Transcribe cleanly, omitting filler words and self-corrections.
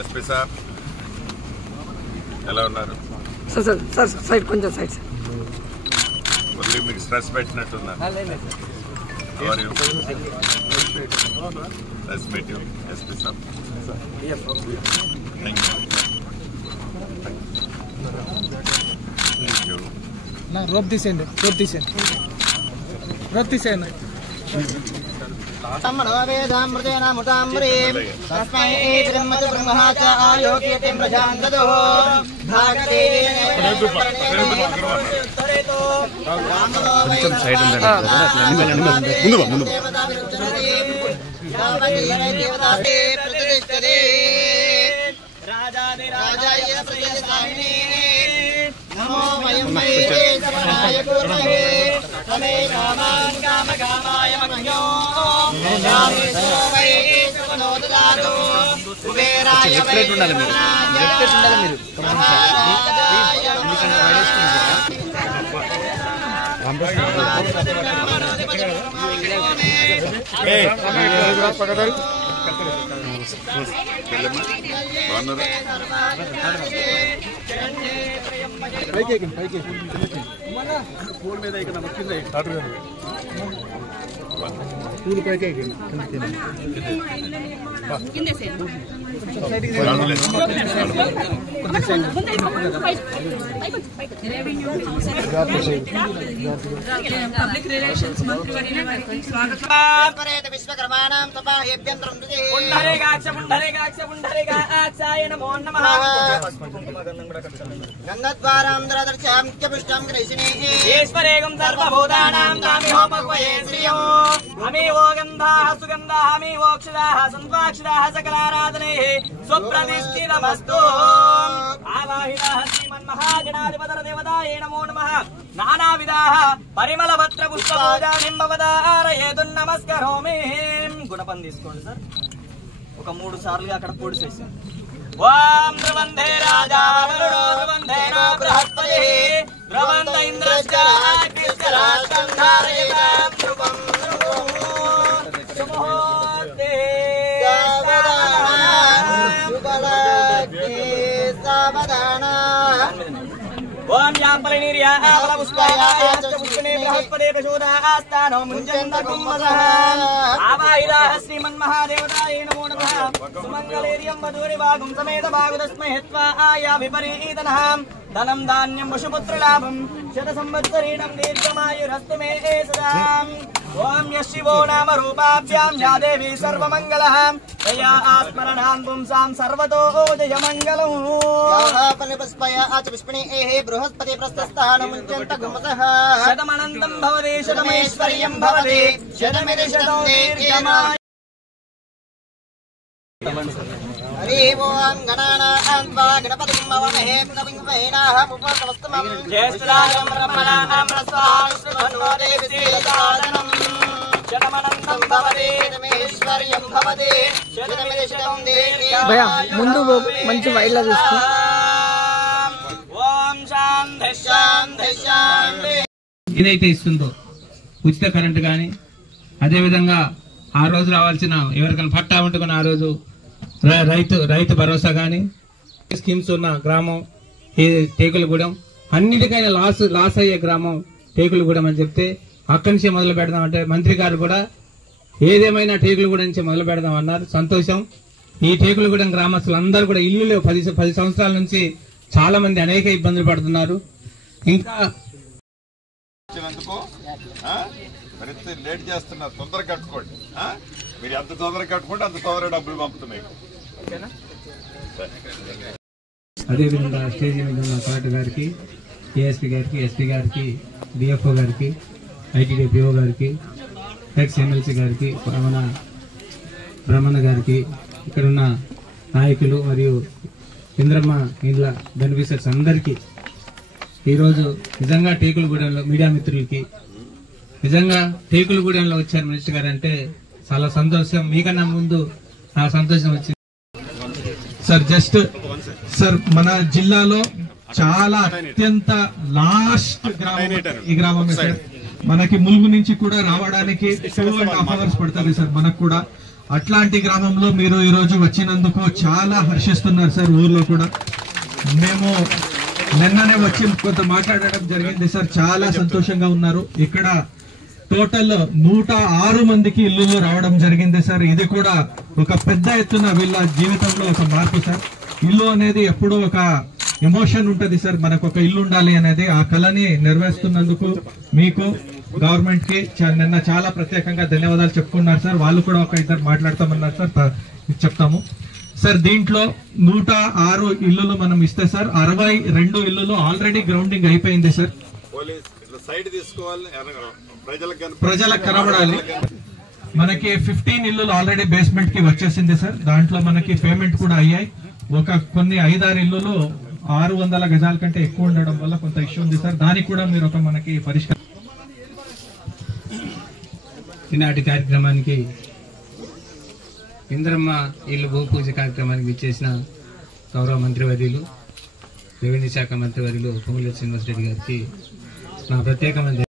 SP sir ఎలా ఉన్నారు sir side కొంచెం సైడ్ మళ్ళీ మీకు స్ట్రెస్ పెట్టినట్టున్నా nice meet you SP sir thank you rope తీసేయండి కొంచెం సైడ్ ఉండండి ముందు పూల మీద పూలు పైకి పబ్లిక్ రిలేషన్స్ మంత్రి విశ్వకర్మాణం స్వప్రతిష్ఠితమస్తు ఆవాహితాః శ్రీమన్మహాగణాధిపతయ దేవతాయే నమో నమః నానావిధాః పరిమళపత్ర పుష్పపూజానిం భవదారయేతు నమస్కరోమి. గుణపం తీసుకోండి సార్. ఒక 3 సార్లుగా అక్కడ పొడిసేసి ఓం ద్రవందే రాజా వరుణో ద్రవందేన బృహస్పతి ద్రవంద ఇంద్రశ్చాగ్నిశ్చరాష్టం ధారయతాం ధ్రువం సుముహూర్తే సావధాన ఓం యాపరినిర్యా పుష్పాయాపుష్పనే బృహస్పతే ప్రచోదయాస్తానో ముంజంత కుంభసః ఆవాహితాః శ్రీమన్మహాదేవతాయే నమో నమః సుమంగళేర్యం వధూరి వాగుం సమేత భాగదస్మై హత్వా ఆయా విపరీతనః ధనం ధాన్యం పశుపుత్రలాభం శత సంవత్సరీణం దీర్ఘమాయురస్తు మే సదా. ఓం యశివో నామ రూపాభ్యాం యా దేవి సర్వమంగళః తయా ఆస్మరణాన్ పుంసాం సర్వతో జయమంగళం. బృహస్పతి ప్రస్థానం శతమనంతం భవతి శతమైశ్వర్యం భవతి శతమిది శతం దీర్ఘమాయు. హరి ఓం గణానాం త్వా గణపతిం హవామహే కవిం వహేనాః ఉపవస్తమం జ్యేష్ఠరాజం బ్రహ్మణాం ప్రస్వాశ్రుధన్వో దేవి శ్రీలసాదనం శతమనంతం భవతి శతమైశ్వర్యం భవతి శతమిది శతం దీర్ఘమాయు. ముందు మంచి వైర్లా తీసుకో. ఓం శాంతి శాంతి శాంతి. ఏదైతే ఇస్తుందో ఉచిత కరెంటు కానీ అదేవిధంగా ఆ రోజు రావాల్సిన ఎవరికైనా పట్టా ఉంటుకుని ఆ రోజు రైతు భరోసా కానీ స్కీమ్స్ ఉన్న గ్రామం టేకులగూడెం, అన్నిటికైనా లాస్ అయ్యే గ్రామం టేకులగూడెం అని చెప్తే అక్కడి నుంచి మొదలు పెడదామంటే మంత్రి గారు కూడా ఏదేమైనా టేకులగూడెం నుంచి మొదలు పెడదాం అన్నారు. సంతోషం. ఈ టేకులగూడెం గ్రామస్తులందరూ కూడా ఇల్లు 10 సంవత్సరాల నుంచి చాలా మంది అనేక ఇబ్బందులు పడుతున్నారు. ఇంకా లేట్ చేస్తున్నారు, తొందరగా కట్టుకోండి. మీరు ఎంత తొందరగా కట్టుకుంటే అంత తొందరగా డబ్బులు పంపుతున్నాయి. అదేవిధంగా స్టేజ్ మీద ఉన్న కలెక్టర్ గారికి, ఏఎస్పీ గారికి, ఎస్పీ గారికి, డిఎఫ్ఓ గారికి, ఐటీడీపీఓ గారికి, ఎక్స్ ఎమ్మెల్సీ గారికి, బ్రహ్మణ గారికి, ఇక్కడున్న నాయకులు మరియు ఇంద్రమ్మ ఇండ్ల బెనిఫిషరీస్ అందరికీ ఈరోజు నిజంగా టేకులగూడెంలో మీడియా మిత్రులకి నిజంగా టేకులగూడెంలో వచ్చారు మినిస్టర్ గారు అంటే చాలా సంతోషం. మీకన్నా ముందు ఆ సంతోషం వచ్చింది. సార్ జస్ట్ సార్ మన జిల్లాలో చాలా అత్యంత లాస్ట్ గ్రామం ఈ గ్రామమే సార్. మనకి ములుగు నుంచి కూడా రావడానికి 2.5 hours పడుతుంది సార్ మనకు కూడా. అట్లాంటి గ్రామంలో మీరు ఈ రోజు వచ్చినందుకు చాలా హర్షిస్తున్నారు సార్. ఊర్లో కూడా మేము నిన్ననే వచ్చి కొంత మాట్లాడడం జరిగింది సార్. చాలా సంతోషంగా ఉన్నారు. ఇక్కడ టోటల్ 106 మందికి ఇల్లులు రావడం జరిగింది సార్. ఇది కూడా ఒక పెద్ద ఎత్తున వీళ్ళ జీవితంలో ఒక మార్పు సార్. ఇల్లు అనేది ఎప్పుడూ ఒక ఎమోషన్ ఉంటది సార్. మనకు ఒక ఇల్లు ఉండాలి అనేది, ఆ కళని నెరవేరుస్తున్నందుకు మీకు గవర్నమెంట్ కి నిన్న చాలా ప్రత్యేకంగా ధన్యవాదాలు చెప్పుకున్నారు సార్. వాళ్ళు కూడా ఒక ఇద్దరు మాట్లాడతామన్నారు సార్, చెప్తాము సార్. దీంట్లో 106 ఇల్లులు మనం ఇస్తే సార్ 62 ఇల్లులు ఆల్రెడీ గ్రౌండింగ్ అయిపోయింది సార్. సైడ్ తీసుకోవాలి, ప్రజలకు కనబడాలి. మనకి 15 ఇల్లులు ఆల్రెడీ బేస్మెంట్ కి వచ్చేసింది సార్. దాంట్లో మనకి పేమెంట్ కూడా అయ్యాయి. కొన్ని 5-6 ఇల్లులు 600 గజాల కంటే ఎక్కువ ఉండడం వల్ల కొంత ఇష్యూ ఉంది సార్. దానికి కూడా మీరు ఒక మనకి పరిష్కారం. ఈనాటి కార్యక్రమానికి ఇంద్రమ్మ ఇల్లు భూపూజ కార్యక్రమానికి విచ్చేసిన గౌరవ మంత్రివర్యులు రెవెన్యూ శాఖ మంత్రివర్యులు పొంగులేటి శ్రీనివాసరెడ్డి గారికి నా ప్రత్యేకమైన